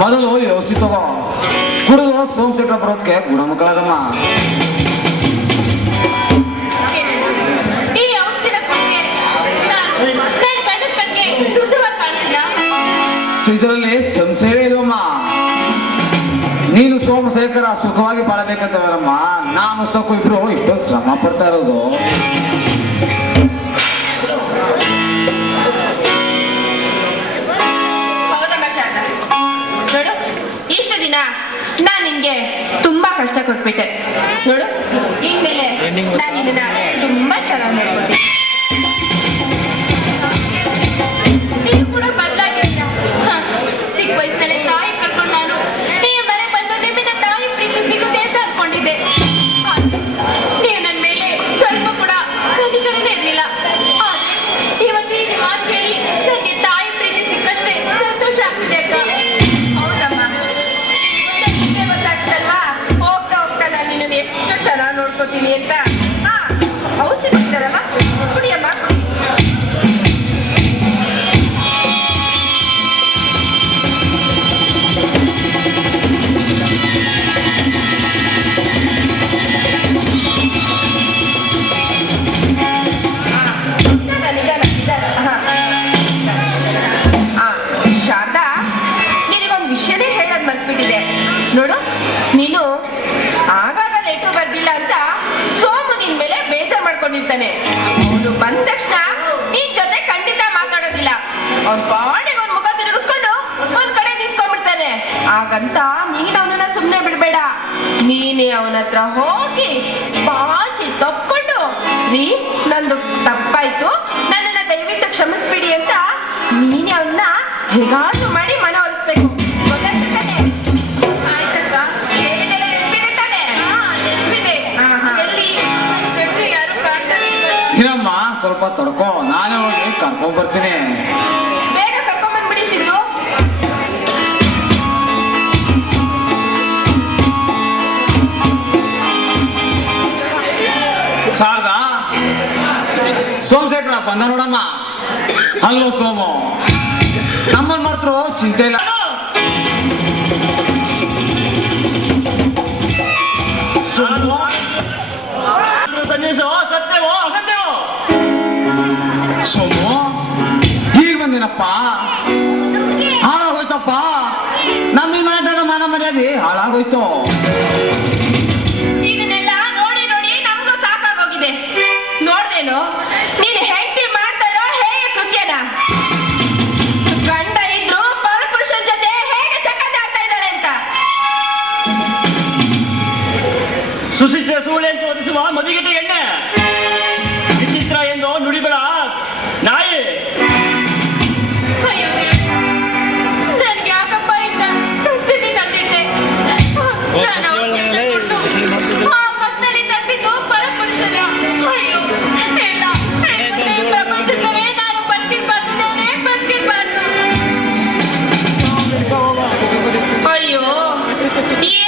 ಮೊದಲು ಔಷಧಿ ತಗೋ, ಕುಡಿದು ಸೋಮಶೇಖರ ಬರೋದಕ್ಕೆ ಗುಣಮಕ್ಕಳದಮ್ಮ. ಈ ಔಷಧಿನ ಕುಡಿದ್ರೆ ನನ್ನ ಗಂಡನ ಕಣ್ಣಿಗೆ ಸುಂದರವಾಗಿ ಕಾಣ್ತೀರಾ? ಇದರಲ್ಲಿ ಸಂಶಯವೇ ಇಲ್ವಮ್ಮ. ನೀನು ಸೋಮಶೇಖರ ಸುಖವಾಗಿ ಬಾಳಬೇಕಂತವರಮ್ಮ, ನಾನು ಸಾಕು ಇಬ್ರು ಇಷ್ಟೊಂದು ಶ್ರಮ ಪಡ್ತಾ ಇರೋದು. ಹೌದಮ್ಮ ಶಾರದಾ, ನೋಡು ಇಷ್ಟು ದಿನ ನಾನು ನಿನ್ಗೆ ತುಂಬಾ ಕಷ್ಟ ಕೊಟ್ಬಿಟ್ಟೆ. ನೋಡು ಇನ್ಮೇಲೆ ನಾನು ನಿನ್ನ ತುಂಬಾ ಚೆನ್ನಾಗಿ ನೋಡ್ಕೊತೀನಿ. ನೀವು ಕೂಡ ಬದಲಾಗಿಲ್ಲ. ಚಿಕ್ಕ ವಯಸ್ಸಿನಲ್ಲಿ ತಾಯಿ ಕರ್ಕೊಂಡು ನಾನು ಈ ಮನೆ ಬಂದು ನಿಮ್ಮಿಂದ ತಾಯಿ ಪ್ರೀತಿ ಸಿಗುತ್ತೆ ಅಂತ ಅನ್ಕೊಂಡಿದ್ದೆ. ನೀವು ನನ್ನ ಮೇಲೆ ಸ್ವಲ್ಪ ಕೂಡ ಕನಿಕರನೇ ಇರಲಿಲ್ಲ. ಆದ್ರೆ ಇವತ್ತು ಈ ಮಾತು ಕೇಳಿ ನನಗೆ ತಾಯಿ ಪ್ರೀತಿ ಸಿಕ್ಕಷ್ಟೇ ಸಂತೋಷ ಆಗ್ತಿದೆ ಅಕ್ಕ. ಹೌದಮ್ಮ, ನಿಮಗೆ ಗೊತ್ತಾಗ್ತಲ್ವಾ ಹೋಗ್ತಾ ಹೋಗ್ತಾ ನಾನು ನಿನ್ನನ್ನು ಎಷ್ಟು ಚೆನ್ನಾಗಿ ನೋಡ್ಕೊತೀನಿ ಅಂತ. ಹಾ, ಔಷಧಿ ಇದ್ದಾರಲ್ಲ, ಕುಡಿಯಮ್ಮ ಕುಡಿ. ಶಾರದಾ, ನಿನಗೊಂದು ವಿಷಯನೇ ಹೇಳೋದು ಮರ್ತ್ಬಿಟ್ಟಿದೆ. ನೋಡು, ನೀನು ಆಗಾಗ ಲೆಟ್ರು ಬರ್ದಿಲ್ಲ ಅಂತ ಸೋಮು ನಿನ್ ಮೇಲೆ ಬೇಜಾರು ಮಾಡ್ಕೊಂಡಿರ್ತಾನೆ. ಅವನು ಬಂದ ತಕ್ಷಣ ನಿನ್ ಜೊತೆ ಖಂಡಿತ ಮಾತಾಡೋದಿಲ್ಲ. ಅವ್ನ ಪಾಡಿಗೆ ಅವ್ನ ಮುಖ ತಿರುಗಿಸ್ಕೊಂಡು ಒಂದ್ ಕಡೆ ನಿಂತ್ಕೊಂಡ್ಬಿಡ್ತಾನೆ. ಹಾಗಂತ ನೀನ್ ಅವನನ್ನ ಸುಮ್ಮನೆ ಬಿಡ್ಬೇಡ. ನೀನೇ ಅವನ ಹತ್ರ ಹೋಗಿ ಬಾಚಿ ತಪ್ಕೊಂಡು, ರೀ ನಂದು ತಪ್ಪಾಯ್ತು, ನನ್ನನ್ನ ದಯವಿಟ್ಟು ಕ್ಷಮಿಸ್ಬಿಡಿ ಅಂತ ನೀನೇ ಅವನ್ನ ಹೇಗಾದ್ರೂ ಮಾಡಿ ಮನವೊಲಿಸ್ಬೇಕು. ಆಯ್ತಕ್ಕ, ಹೇಳಿದೆಲ್ಲ ನೆನಪಿದೆ ತಾನೆ? ನೆನಪಿದೆ. ಎಲ್ಲಿ ನೆನಪು ಯಾರು ಕಾಣ್ತಾರೆ? ಇರಮ್ಮ, ಸ್ವಲ್ಪ ತಡ್ಕೋ, ನಾನೇ ಹೋಗಿ ಕರ್ಕೊಂಡ್ ಬರ್ತೀನಿ. ಬೇಗ ಕರ್ಕೊಂಡ್ಬಂದ್ಬಿಡಿ ಸಿದ್ದು. ಶಾರದಾ, ಸೋಮಶೇಖರ ಬಂದ ನೋಡಮ್ಮ. ಅಲ್ಲೋ ಸೋಮು, ನಮ್ಮನ್ ಮಾತ್ರ ಚಿಂತೆ ಇಲ್ಲ. ಸೋಮು, ಸನ್ನಿಸೋ ಸತ್ಯವೋ ಅಸತ್ಯವೋ? ಸೋಮು ಈಗ ಬಂದಿನಪ್ಪ. ಹಾಳಾಗೋಯ್ತಪ್ಪ, ನಮ್ಮ ಮಾತಾಡೋ ಮಾನ ಮರ್ಯಾದೆ ಹಾಳಾಗೋಯ್ತು. ಇದನ್ನೆಲ್ಲ ನೋಡಿ ನೋಡಿ ನಮಗೂ ಸಾಕಾಗೋಗಿದೆ. ನೋಡ್ದೇನು ನೀನು ಹೆಂಡತಿ ಮಾಡ್ತಾ ಇರೋ ಹೇಗೆ ಕೃತ್ಯನ? ಗಂಡ ಇದ್ರು ಪರಪುರುಷನ ಜೊತೆ ಹೇಗೆ ಚಕತೆ ಆಗ್ತಾ ಇದ್ದಾಳೆ ಅಂತ. ಸುಶಿಕ್ಷೆ ಸೂಳೆ ಅಂತ ಒದಿಸುವ ಮದಿಗೆಟ್ಟ ಎಣ್ಣೆ ವಿಚಿತ್ರ ಎಂದು ನುಡಿಬೇಡ ನಾಯಿ. ಅಯ್ಯೋ, ನನ್ಗೆ ಯಾಕಪ್ಪ ಇಂಥ ಸ್ಥಿತಿ ತಂದಿಟ್ಟೆ? ನಾನು ಔಷಧಿ ಕೊಟ್ಟು ಆ ಮಕ್ಕಳಿ ತಪ್ಪಿದ್ದು ಪರಪುರುಷನ. ಅಯ್ಯೋ, ಇಲ್ಲ, ಹೆಣ್ಮಕ್ಳು ಈ ಪ್ರಪಂಚದಲ್ಲೇ ನಾನು ಬದುಕಿರ್ಬಾರ್ದು, ನಾನೇ ಬದುಕಿರ್ಬಾರ್ದು. ಅಯ್ಯೋ,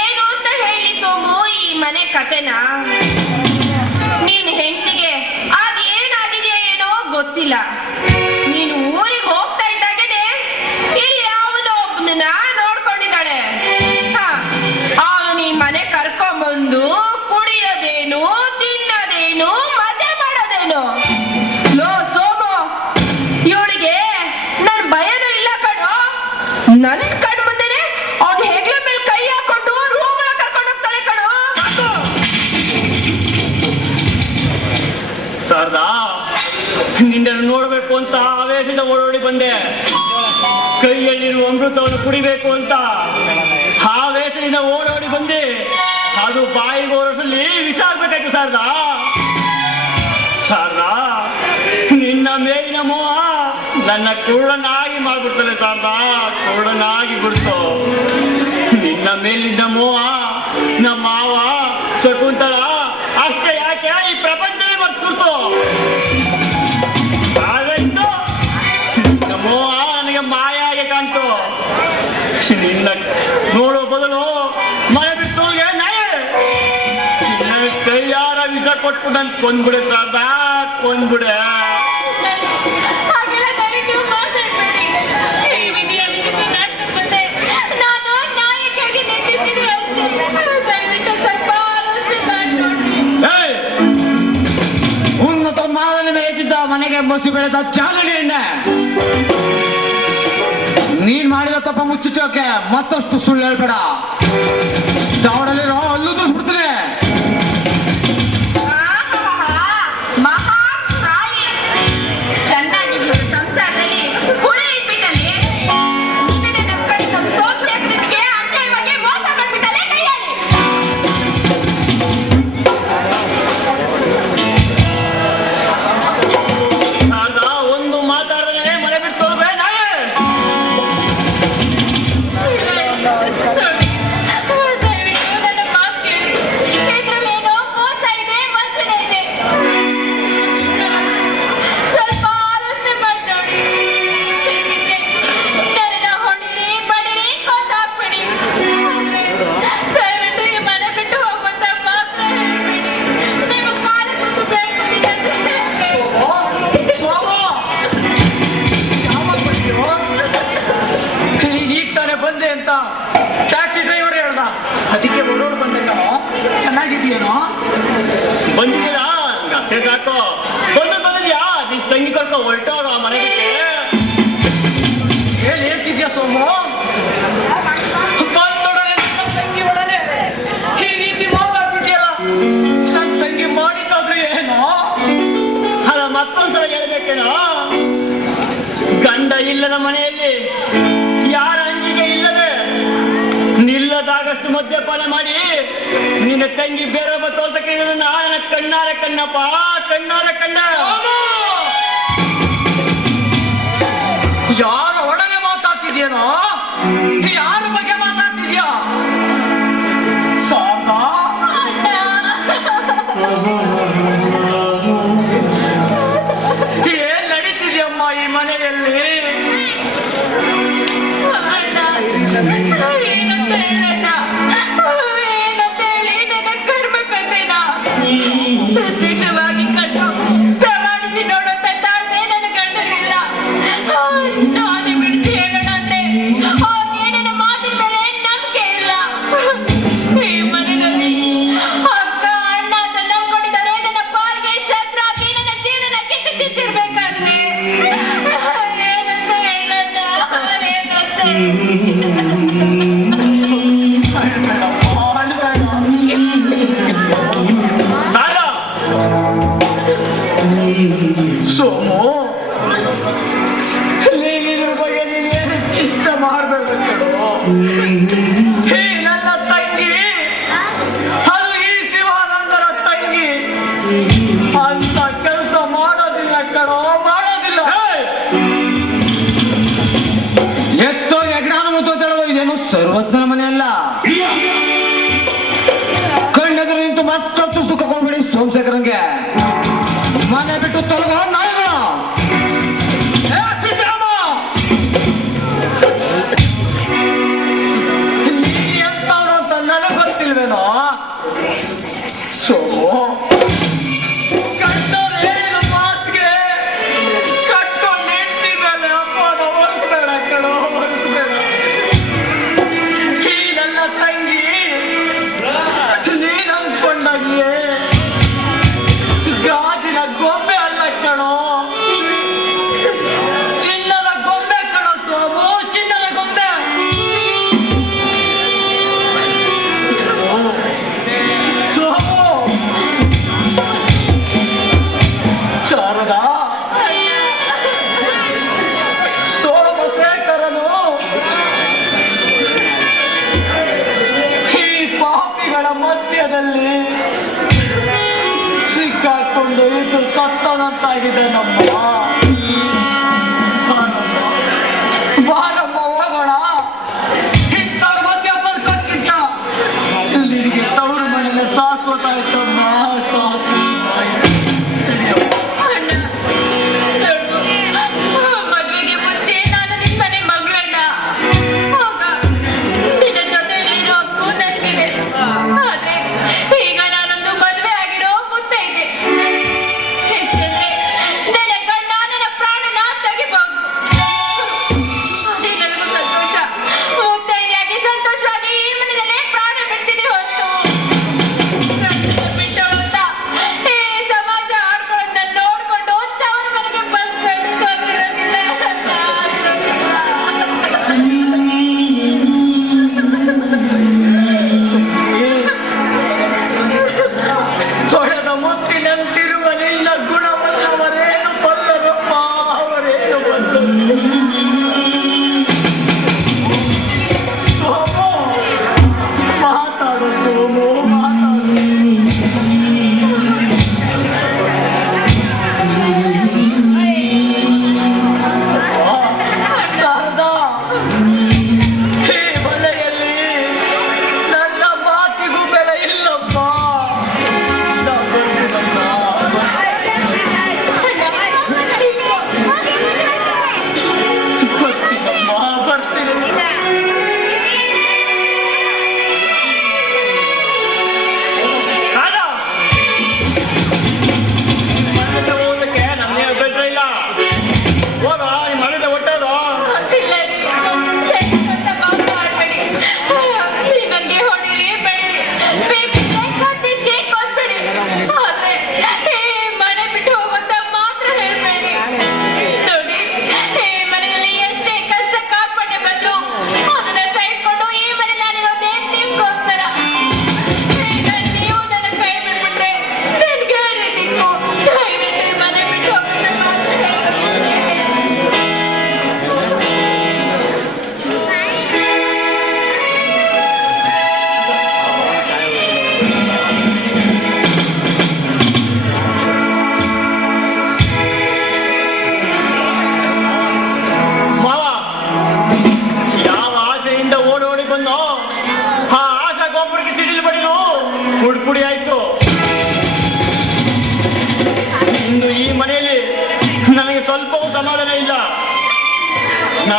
ಏನು ಅಂತ ಹೇಳಿ ಸೋಮು ಈ ಮನೆ ಕತೆನಾ? ನೀನ್ ಹೆಂಡತಿಗೆ ಅದೇನಾಗಿದೆಯೋ ಏನೋ ಗೊತ್ತಿಲ್ಲ. ನೀನು ಊರಿಗೆ ಹೋಗ್ತಾ ಇದ್ದಾಗೇನೆ ಇಲ್ಲಿ ಯಾವನೋ ಒಬ್ಬನನ್ನ ನೋಡ್ಕೊಂಡಿದ್ದಾಳೆ. ಅವನು ಈ ಮನೆ ಕರ್ಕೊಂಬಂದು ಕುಡಿಯೋದೇನು, ತಿನ್ನೋದೇನು, ಮಜಾ ಮಾಡೋದೇನು? ಲೋ ಸೋಮು, ಇವಳಿಗೆ ನನ್ ಭಯನೂ ಇಲ್ಲ ಕಣೋ. ನನ್ ಕಣ್ ಮುಂದೆನೆ ಅವ್ನು ಹೆಗ್ಲ ಮೇಲೆ ಕೈ ಹಾಕೊಂಡು ರೂಮ್ ಒಳಗೆ ಕರ್ಕೊಂಡು ಹೋಗ್ತಾಳೆ ಕಣೋ. ಶಾರದಾ, ನಿನ್ನನ್ನು ನೋಡ್ಬೇಕು ಅಂತ ಆವೇಶದ ಓಡೋಡಿ ಬಂದೆ. ಕೈಯಲ್ಲಿರುವ ಅಮೃತವನ್ನು ಕುಡಿಬೇಕು ಅಂತ ಆವೇಶದಿಂದ ಓಡೋಡಿ ಬಂದೆ. ಅದು ಬಾಯಿಗೆ ಓಡಿಸಲಿ ವಿಷ ಆಗ್ಬೇಕಾಯ್ತು ಶಾರದಾ. ಶಾರದಾ, ನಿನ್ನ ಮೇಲಿನ ಮೋಹ ನನ್ನ ಕುರುಡನಾಗಿ ಮಾಡ್ಬಿಡ್ತದೆ ಶಾರದಾ, ಕುರುಡನಾಗಿ ಬಿಡ್ತು. ನಿನ್ನ ಮೇಲಿದ್ದ ಮೋಹ ನಮ್ಮ ಮಾವ ಶಕುಂತಲ ಅಷ್ಟೇ ಯಾಕೆ ಈ ಪ್ರಪಂಚವೇ ಬರ್ತಿರ್ತು. ಹಾಗಾಯ್ತು ನಿನ್ನ ಮೋಹ ನನಗೆ ಮಾಯಾಗೆ ಕಾಣ್ತು. ನಿನ್ನ ನೋಡೋ ಬದಲು ಮನೆ ಬಿಟ್ಟು ನಾಯೇ ನಿನ್ನ ಕೈಯಾರ ವಿಷ ಕೊಟ್ಟು ನನ್ ಕೊಂದ್ಬಿಡೆ ಶಾರದಾ, ಕೊಂದ್ಬಿಡೆ. ಹಾಗೆಲ್ಲ ದಯವಿಟ್ಟು ಮಾತಾಡ್ಬೇಡಿ. ಈ ವಿಧಿಯ ವಿಚಿತ್ರ ನಾಟಕದ ಮುಂದೆ ನಾನು ಮಸಿ ಬೆಳೆದ ಚಾಲನೆ ಎಣ್ಣೆ. ನೀನ್ ಮಾಡಿದ ತಪ್ಪ ಮುಚ್ಚಿಟ್ಟೋಕೆ ಮತ್ತಷ್ಟು ಸುಳ್ಳು ಹೇಳ್ಬೇಡ. ದಾವಡಲ್ಲಿರೋ ಅಲ್ಲೂ ತೋರಿಸ್ಬಿಡ್ತೀನಿ. ಮಹಾಕಾಳಿ ಚೆನ್ನಾಗಿದ್ದು ಸಂಸಾರದಲ್ಲಿ ಹುಳಿ ಇಟ್ಬಿಟ್ಟಲ್ಲಿ ನಿನ್ನೆ ನಮ್ಮ ಕಡೆ ನಮ್ಮ ಸೋದರಿಗೆ ಅನ್ಯಾಯವಾಗಿ ಮೋಸ ಮಾಡ್ಬಿಟ್ಟಲ್ಲೇ ಕೈಯಲ್ಲಿ. ಶಾರದಾ, ಒಂದು ಮಾತಾಡದೆ ಮನೆ ಬಿಟ್ಟು ಹೋಗ್ಬೇ ನಾಳೆ. ದಯವಿಟ್ಟು ನನ್ನ ಮಾತು ಕೇಳಿ. ಇದ್ರಲ್ಲೇನೋ ಮೋಸ ಇದೆ, ವಂಚನೆ ಇದೆ. ಸ್ವಲ್ಪ ಆಲೋಚನೆ ಮಾಡಿ ನೋಡಿ. ಹೇಗಿದ್ರೆ ನನ್ನನ್ನ ಹೊಡೀರಿ, ಬಡೀರಿ, ಕೊಂದಾಕ್ಬಿಡಿ. ಆದ್ರೆ ದಯವಿಟ್ಟು ಈ ಮನೆ ಬಿಟ್ಟು ಹೋಗುವಂತ ಮಾತ್ರ ಹೇಳ್ಬೇಡಿ. ನೀವು ಕಾಲ ಕೂತು ಬೇಡ್ಕೊಂಡಿದ್ದಂತೆ ಈಗ ತಾನೇ ಬಂದೆ ಅಂತ ಟ್ಯಾಕ್ಸಿ ಡ್ರೈವರ್ ಹೇಳ್ದ. ಅದಕ್ಕೆ ಬರೋರು ಬಂದೆ ಕಣೋ. ಚೆನ್ನಾಗಿದೆಯೇನೋ? ಬಂದಿದ್ದೀರಾ? ಅಷ್ಟೇ ಸಾಕು. ಬಂದಿದ್ಯಾ? ನಿನ್ ತಂಗಿ ಕರ್ಕೊ ಹೊರಟೋಗ ಮನೆ ಬಿಟ್ಟು. ಏನ್ ಹೇಳ್ತಿದ್ಯಾ ಸೋಮು? ಬಂದೊಡನೆ ನನ್ನ ತಂಗಿ ಒಡನೆ ಈ ರೀತಿ ಮಾತಾಡ್ತಿದ್ಯಲ್ಲ. ನನ್ನ ತಂಗಿ ಮಾಡಿದ್ದಾದ್ರೆ ಏನೋ? ಅಲ್ಲ, ಮತ್ತೊಂದ್ಸಲ ಹೇಳ್ಬೇಕೇನೋ? ಗಂಡ ಇಲ್ಲದ ಮನೆಯಲ್ಲಿ ಯಾರ ಅಂಜಿಕೆ ಇಲ್ಲದೆ ನಿಲ್ಲದಾಗಷ್ಟು ಮದ್ಯಪಾನ ಮಾಡಿ ನಿನ್ನ ತಂಗಿ ಬೇರೊಬ್ಬ ತೋರ್ಸಕ್ಕೆ ನನ್ನ ಕಣ್ಣಾರೆ ಕಣ್ಣಪ್ಪ, ಕಣ್ಣಾರೆ ಕಣ್ಣ. ಯಾರ ಒಡನೆ ಮಾತಾಡ್ತಿದ್ಯೇನೋ? ಯಾರ ಬಗ್ಗೆ ಮಾತಾಡ್ತಿದ್ಯಾ? ಸಾಕಾ? ಏನ್ ನಡೀತಿದ್ಯಮ್ಮ ಈ ಮನೆಯಲ್ಲಿ? ಏನಂತ ಹೇಳಣ್ಣ? ಏನಂತ ಹೇಳಿ ನನ್ನ ಕರ್ಮ ಕಥೆನ ಪ್ರತ್ಯಕ್ಷವಾಗಿ ಕಂಡು ಪ್ರಮಾಣಿಸಿ ನೋಡುವಂತ ತಾಳ್ಮೆ ನನ್ನ ಗಂಡನಿಲ್ಲ. ನಾನೇ ಬಿಡಿಸಿ ಹೇಳೋಣ ಅಂದ್ರೆ ಅವ್ರಿಗೆ ನನ್ನ ಮಾತಿನ ಮೇಲೆ ನಂಬಿಕೆ ಇಲ್ಲ. ಈ ಮನೆಯಲ್ಲಿ ಅಕ್ಕ ಅಣ್ಣ ಅಂತ ನಂಬ್ಕೊಂಡಿದ್ದಾರೆ. ನನ್ನ ಪಾಲಿಗೆ ಶತ್ರಾಗಿ ನನ್ನ ಜೀವನ ಕಿತ್ತು ತಿಂತಿರ್ಬೇಕಾದ್ರೆ ಏನಂತ ಹೇಳಣ್ಣ? ಏನಂತ ಸಾಲ ಸೋಮು, ನೀನಿದ್ರ ಬಗ್ಗೆ ನೀನೇನು ಚಿಂತೆ ಮಾಡಬೇಕು. ಹೇ ನನ್ನ ತಂಗಿ, ಅದು ಈ ಶಿವಾನಂದರ ತಂಗಿ ಅಂತ ಕೆಲಸ ಮಾಡೋದಿಲ್ಲ ಕಣೋ, ಮಾಡೋದಿಲ್ಲ. ಎತ್ತೋ ಯಜ್ಞಾನ ಮುತ್ತು ಅಂತ ಹೇಳೋದು ಇದೇನು ಸರ್ವಜ್ಞನ ಮನೆಯಲ್ಲ. ಕಣ್ಣೆದುರು ನಿಂತು ಮತ್ತೊತ್ತು ಸುಖ ಕೊಡ್ಬೇಡಿ ಸೋಮಶೇಖರಂಗೆ. ಮನೆ ಬಿಟ್ಟು ತೊಲಗೋ ನಾಯಿಗಳು. ನೀನ್ ಎಂತವನು ಅಂತ ನನಗೆ ಗೊತ್ತಿಲ್ವೇನೋ? ಸೋಮು, ಕಟ್ಟೋರು ಹೇಳಿದ ಮಾತಿಗೆ ಕಟ್ಕೊಂಡು ನಿಂತಿ ಮೇಲೆ ಅಪ್ಪನ ಒರೆಸ್ಬೇಡ ಕಣೋ, ಒರೆಸ್ಬೇಡ. ಈ ನನ್ನ ತಂಗಿ ನೀನ್ ಅಂದ್ಕೊಂಡಂಗೆ ಗಾಜಿನ ಗೊಂಬೆ ಅಲ್ಲ ಕಣೋ, ಚಿನ್ನದ ಗೊಂಬೆ ಕಣೋ ಸೋಮು, ಚಿನ್ನದ ಗೊಂಬೆ. ಸೋಮು, ಶಾರದಾ, ಸೋಮಶೇಖರನು ಈ ಪಾಪಿಗಳ ಮಧ್ಯದಲ್ಲಿ ಸಿಕ್ಕಾಕೊಂಡು ಇದು ಸತ್ತನಂತಾಗಿದೆ ನಮ್ಮ. ಬಾರಮ್ಮ ಹೋಗೋಣ. ಇಂಥ ಮಧ್ಯ ಬರ್ಕೊಕ್ಕಿಂತ ಇಲ್ಲಿಗೆ ತವರು ಮನೆಯ ಶಾಶ್ವತ ಆಯ್ತಮ್ಮ, ಶಾಶ್ವತ. ಅಣ್ಣ, ನೋಡು, ಮದುವೆಗೆ ಮುಂಚೆ ನಾನು ನಿನ್ ಮನೆ ಮಗಳಣ್ಣ. ಹೋಗ, ನಿನ್ನ ಜೊತೆಲಿ ಇರೋ ಹಕ್ಕು ನನಗಿದೆ. ಆದ್ರೆ ಈಗ ನಾನೊಂದು ಮದುವೆ ಆಗಿರೋ ಮುತ್ತೈದೆ. ಹೆಚ್ಚಂದ್ರೆ ನನ್ನ ಗಂಡ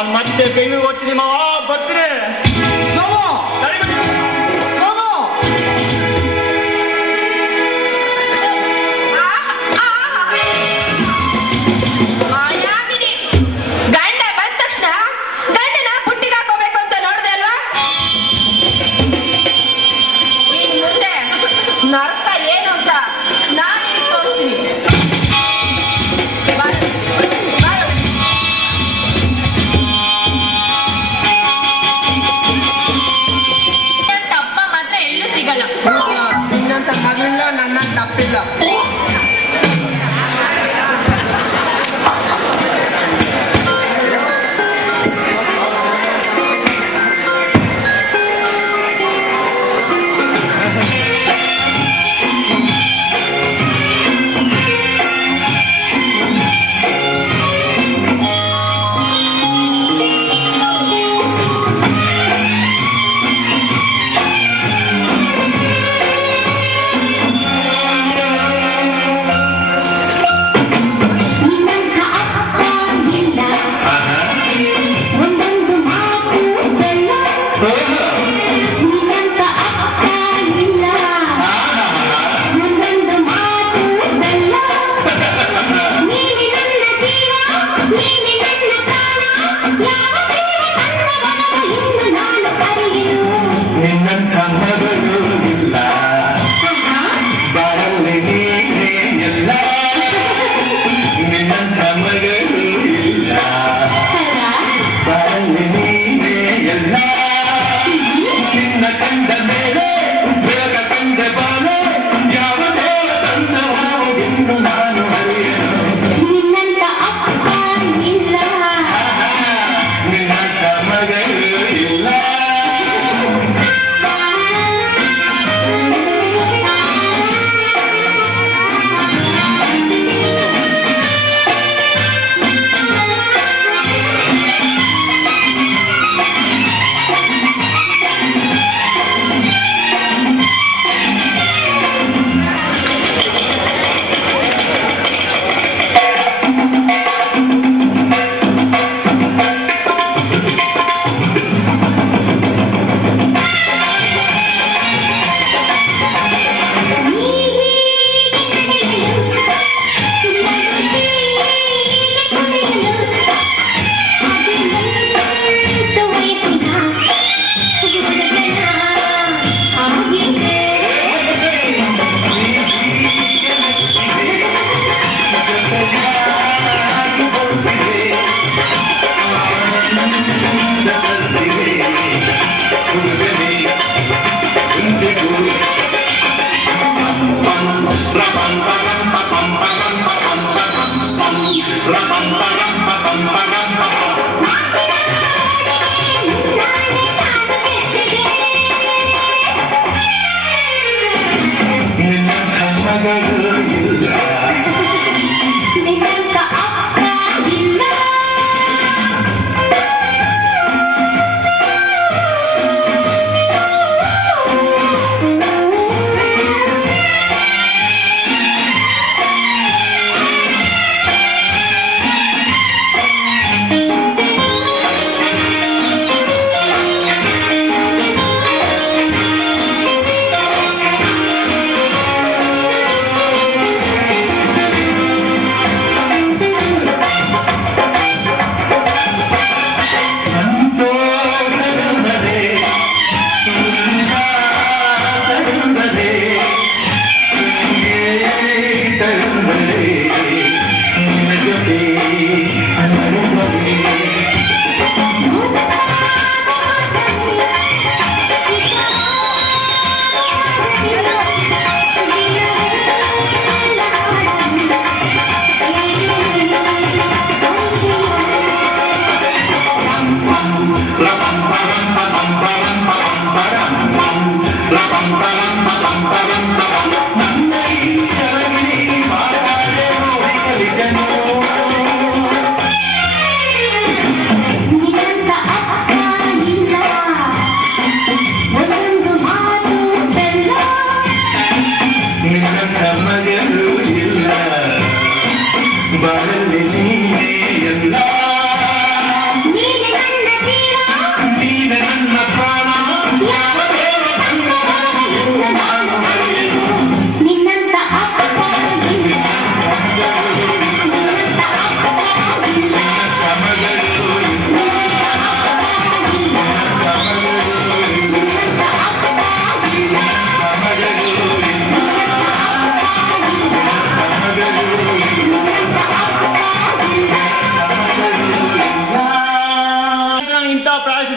ನಾನು ಮತ್ತೆ ಬೆಂಗಳೂರು ಹೋಗ್ತೀನಿ ಮಾವ, ಬರ್ತೀನಿ. ಸೋಮು ಗಾಡಿ ಬಂದಿದೆ. ಸೋಮು ಮಾಯಾವಿನಿ, ಗಂಡ ಬಂದ ತಕ್ಷಣ ಗಂಡನ ಬುಟ್ಟಿಗೆ ಹಾಕೋಬೇಕು ಅಂತ ನೋಡ್ದೆ ಅಲ್ವಾ? ಇನ್ ಮುಂದೆ ನರಕ ಏನು ಅಂತ ನಾನು ತೋರಿಸ್ತೀನಿ. ಬಾರು, ಬಾರು.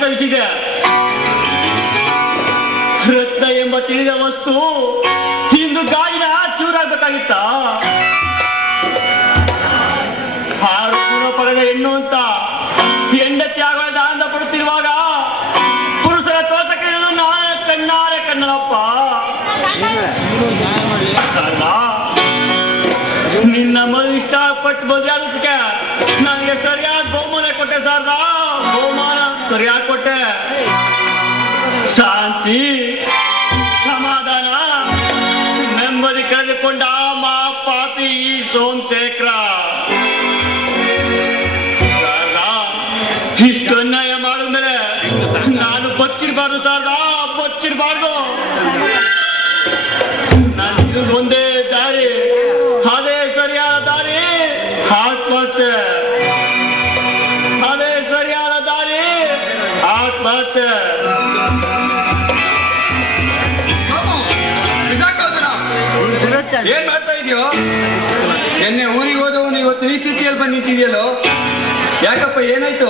ತರಿಸಿದೆ. ರತ್ನ ಎಂಬ ತಿಳಿದ ವಸ್ತು ಇಂದು ಗಾಜಿನ ಚೂರಾಗಬೇಕಾಗಿತ್ತ? ಹಾರು ಗುಣ ಪಡೆದ ಹೆಣ್ಣು ಅಂತ ಹೆಂಡತಿ ಆಗೋದ ಆನಂದ ಪಡುತ್ತಿರುವಾಗ ಪುರುಷರ ತೋಟಕ್ಕೆ ನಾನು ಕಣ್ಣಾರೆ ಕಣ್ಣನಪ್ಪ. ಅಲ್ಲ, ನಿನ್ನ ಮದುವೆ ಇಷ್ಟಪಟ್ಟು ಮದುವೆ ಆಗೋದಕ್ಕೆ ನನಗೆ ಸರಿಯಾದ ಬಹುಮಾನ ಕೊಟ್ಟೆ ಸಾರ್ದ. ಬಹುಮಾನ ಸರಿಯಾಗಿ ಕೊಟ್ಟೆ. ಶಾಂತಿ, ಸಮಾಧಾನ, ನೆಮ್ಮದಿ ಕಳೆದುಕೊಂಡ ಮಾ ಪಾಪಿ ಈ ಸೋಮಶೇಖರ. ಇಷ್ಟು ಅನ್ಯಾಯ ಮಾಡಿದ್ಮೇಲೆ ನಾನು ಬಚ್ಚಿರ್ಬಾರ್ದು ಸಾರ್ದ, ಬಚ್ಚಿರ್ಬಾರ್ದು. ನಾನು ಒಂದೇ ದಾರಿ, ಅದೇ ಸರಿಯಾದ ದಾರಿ, ಆತ್ಮಹತ್ಯೆ. ಅದೇ ಸರಿಯಾದ ದಾರಿ, ಆತ್ಮಹತ್ಯೆ. ಏನ್ ಮಾಡ್ತಾ ಇದೀಯೋ? ನಿನ್ನೆ ಊರಿಗೆ ಹೋದವನು ಇವತ್ತು ಈ ಸ್ಥಿತಿಯಲ್ಲಿ ಬಂದು ನಿಂತಿದೆಯಲ್ಲೋ? ಯಾಕಪ್ಪ, ಏನಾಯ್ತು?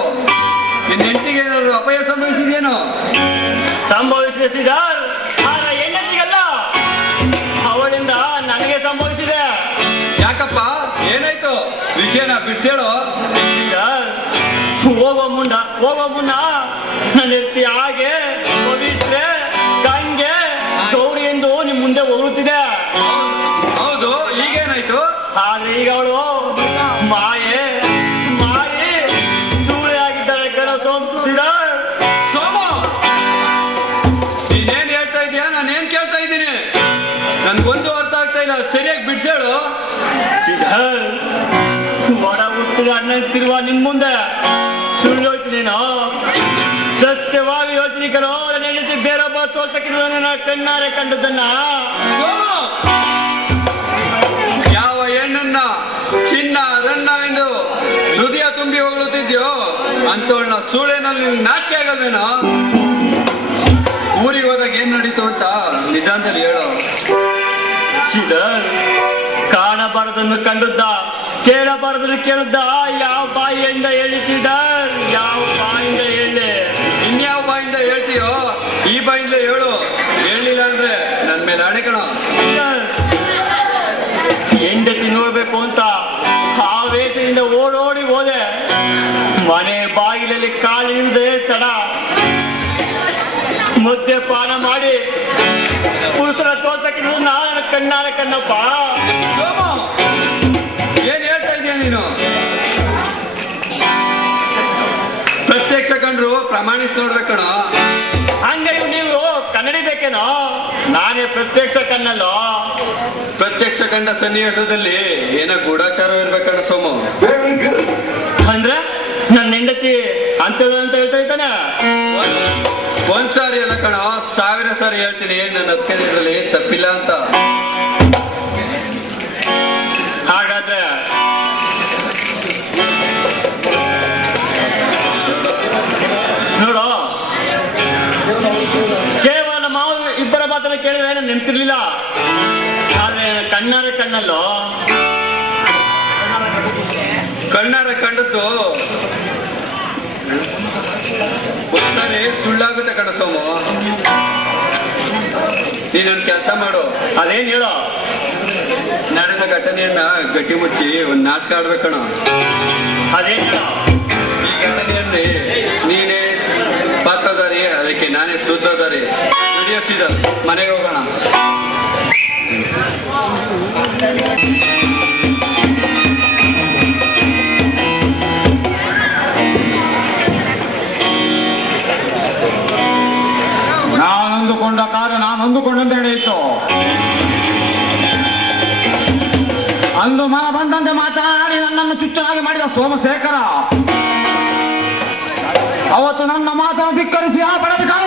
ನಿನ್ನ ಹೆಂಡತಿಗೆ ಏನಾದ್ರು ಅಪಾಯ ಸಂಭವಿಸಿದೇನೋ? ಸಂಭವಿಸಿದೆ ಸಿದ್ಧಾರ್, ಆದ್ರೆ ಹೆಂಡತಿಗಲ್ಲ, ಅವಳಿಂದ ನನಗೆ ಸಂಭವಿಸಿದೆ. ಯಾಕಪ್ಪ, ಏನಾಯ್ತು? ವಿಷಯನ ಬಿಡ್ಸೇಳೋ. ಸಿದ್ಧಾರ್, ಹೋಗೋ ಮುನ್ನ ನನ್ನ ಹೆಂಡತಿ ಹಾಗೆ ಪವಿತ್ರೆ, ಗಂಗೆ, ಗೌರಿ ಎಂದು ನಿಮ್ ಮುಂದೆ ಹೊಗಳುತ್ತಿದೆ. ಹೌದು, ಈಗೇನಾಯ್ತು? ಆದ್ರೆ ಈಗ ಅವಳು ಮಾಯೆ ಮಾರಿ ಸುಳ್ಳೆ ಆಗಿದ್ದಾಳೆ ಕಣ ಸಿದ್ಧಾರ್. ಸೋಮು, ನೀನೇನ್ ಹೇಳ್ತಾ ಇದೀಯಾ? ನಾನೇನ್ ಕೇಳ್ತಾ ಇದ್ದೀನಿ? ನನ್ಗೊಂದು ಅರ್ಥ ಆಗ್ತಾ ಇಲ್ಲ. ಸರಿಯಾಗಿ ಬಿಡ್ಸೇಳು. ಸಿದ್ಧಾರ್, ಒಡ ಹುಟ್ಟಿದ ಅಣ್ಣಂತಿರುವ ನಿನ್ ಮುಂದೆ ಸುಳ್ಳು ಹೇಳ್ತೀನೇನೋ? ಸತ್ಯವಾಗಿ ಯೋಚನೆ ಕರೋ. ನನ್ನ ಹೆಂಡತಿ ಬೇರೊಬ್ಬ ತೋಟಕ್ಕಿರುವ ನನ್ನ ಕಣ್ಣಾರೆ ಕಂಡದನ್ನ. ಸೋಮು, ಯಾವ ಹೆಣ್ಣನ್ನ ಚಿನ್ನ ರನ್ನ ಎಂದು ಹೃದಯ ತುಂಬಿ ಹೋಗಲುತ್ತಿದ್ಯೋ ಅಂತವಳನ್ನ ಸೂಳೆನಲ್ಲಿ ನಾಚಿಕೆ ಆಗಲ್ವೇನೋ? ಊರಿಗೆ ಹೋದಾಗ ಏನ್ ನಡೀತು ಅಂತ ನಿಧಾನದಲ್ಲಿ ಹೇಳೋ. ಸಿದ್ಧಾರ್, ಕಾಣಬಾರದನ್ನು ಕಂಡದ್ದ, ಕೇಳಬಾರದನ್ನು ಕೇಳುದ್ದ ಯಾವ ಬಾಯಿಯಿಂದ ಹೇಳಿ ಸಿದ್ಧಾರ್? ಯಾವ ಬಾಯಿಂದ ಹೇಳಿ? ಇನ್ಯಾವ ಬಾಯಿಂದ ಹೇಳ್ತೀಯೋ? ಈ ಬಾಯಿಂದ ಹೇಳು. ಹೇಳಿಲ್ಲ ಅಂದ್ರೆ ನನ್ ಮೇಲೆ ಆಣೆ ಕಣ. ಹೆಂಡತಿ ನೋಡ್ಬೇಕು ಅಂತ ಆವೇಶದಿಂದ ಓಡೋಡಿ ಹೋದೆ. ಮನೆ ಬಾಗಿಲಲ್ಲಿ ಕಾಲಿಡದೆ ತಡ ಮದ್ಯಪಾನ ಮಾಡಿ ಪುರುಷರ ತೋಟಕ್ಕೆ ನಾನು ಕಣ್ಣಾರೆ ಕಣ್ಣಪ್ಪ. ಸೋಮು, ಏನ್ ಹೇಳ್ತಾ ಇದೀಯ ನೀನು? ಪ್ರತ್ಯಕ್ಷ ಕಂಡ್ರು ಪ್ರಮಾಣಿಸಿ ನೋಡ್ಬೇಕಣ. ಹಂಗಾಗಿ ನೀವು ಕನ್ನಡಿ ಬೇಕೇನೋ? ನಾನೇ ಪ್ರತ್ಯಕ್ಷ ಕಣ್ಣಲ್ಲೋ. ಪ್ರತ್ಯಕ್ಷ ಕಂಡ ಸನ್ನಿವೇಶದಲ್ಲಿ ಏನೋ ಗೂಢಾಚಾರ ಇರ್ಬೇಕಣ್ಣ ಸೋಮು. ಅಂದ್ರೆ ನನ್ನ ಹೆಂಡತಿ ಅಂತೇಳಿ ಅಂತ ಹೇಳ್ತಾ ಇದ್ದಾನೆ. ಒಂದ್ ಸಾರಿ ಅಲ್ಲ ಕಣ, 1000 ಸಾರಿ ಹೇಳ್ತೀನಿ ನನ್ನ ಅತ್ತೆಯಲ್ಲಿ ತಪ್ಪಿಲ್ಲ ಅಂತ. ಹಾಗಾದ್ರೆ ನೋಡು, ಕೇವಲ ನಮ್ಮ ಇಬ್ಬರ ಮಾತನ್ನ ಕೇಳಿದ್ರೆ ನಾನು ನೆನ್ಪಿರ್ಲಿಲ್ಲ. ಆದ್ರೆ ಕಣ್ಣಾರೆ ಕಣ್ಣಲ್ಲೋ. ಕಣ್ಣಾರ ಕಂಡದ್ದು ಒಂದ್ಸಾರಿ ಸುಳ್ಳಾಗುತ್ತೆ ಕಣ ಸೋಮು. ನೀನೊಂದು ಕೆಲಸ ಮಾಡು. ಅದೇನ್ ಹೇಳೋ? ನಡೆದ ಘಟನೆಯನ್ನ ಗಟ್ಟಿ ಮುಚ್ಚಿ ಒಂದ್ ನಾಟಕ ಆಡ್ಬೇಕಣ. ಅದೇನ್ ಹೇಳೋ? ಈ ಘಟನೆಯಲ್ಲಿ ನೀನೇ ಪಾತ್ರಧಾರಿ, ಅದಕ್ಕೆ ನಾನೇ ಸೂತ್ರಧಾರಿ. ನಡೆಯೋಸಿದ ಮನೆಗೆ ಹೋಗೋಣ. ನಾನಂದುಕೊಂಡ ಕಾರ್ಯ ನಾನಂದುಕೊಂಡಂತೆ ನಡೆಯಿತು. ಅಂದು ಬಂದಂತೆ ಮಾತನಾಡಿ ನನ್ನನ್ನು ಚುಚ್ಚನಾಗಿ ಮಾಡಿದ ಸೋಮಶೇಖರ ಅವತ್ತು ನನ್ನ ಮಾತನ್ನು ಧಿಕ್ಕರಿಸಿ ಆ ಬಡವಿ ಕಾಲ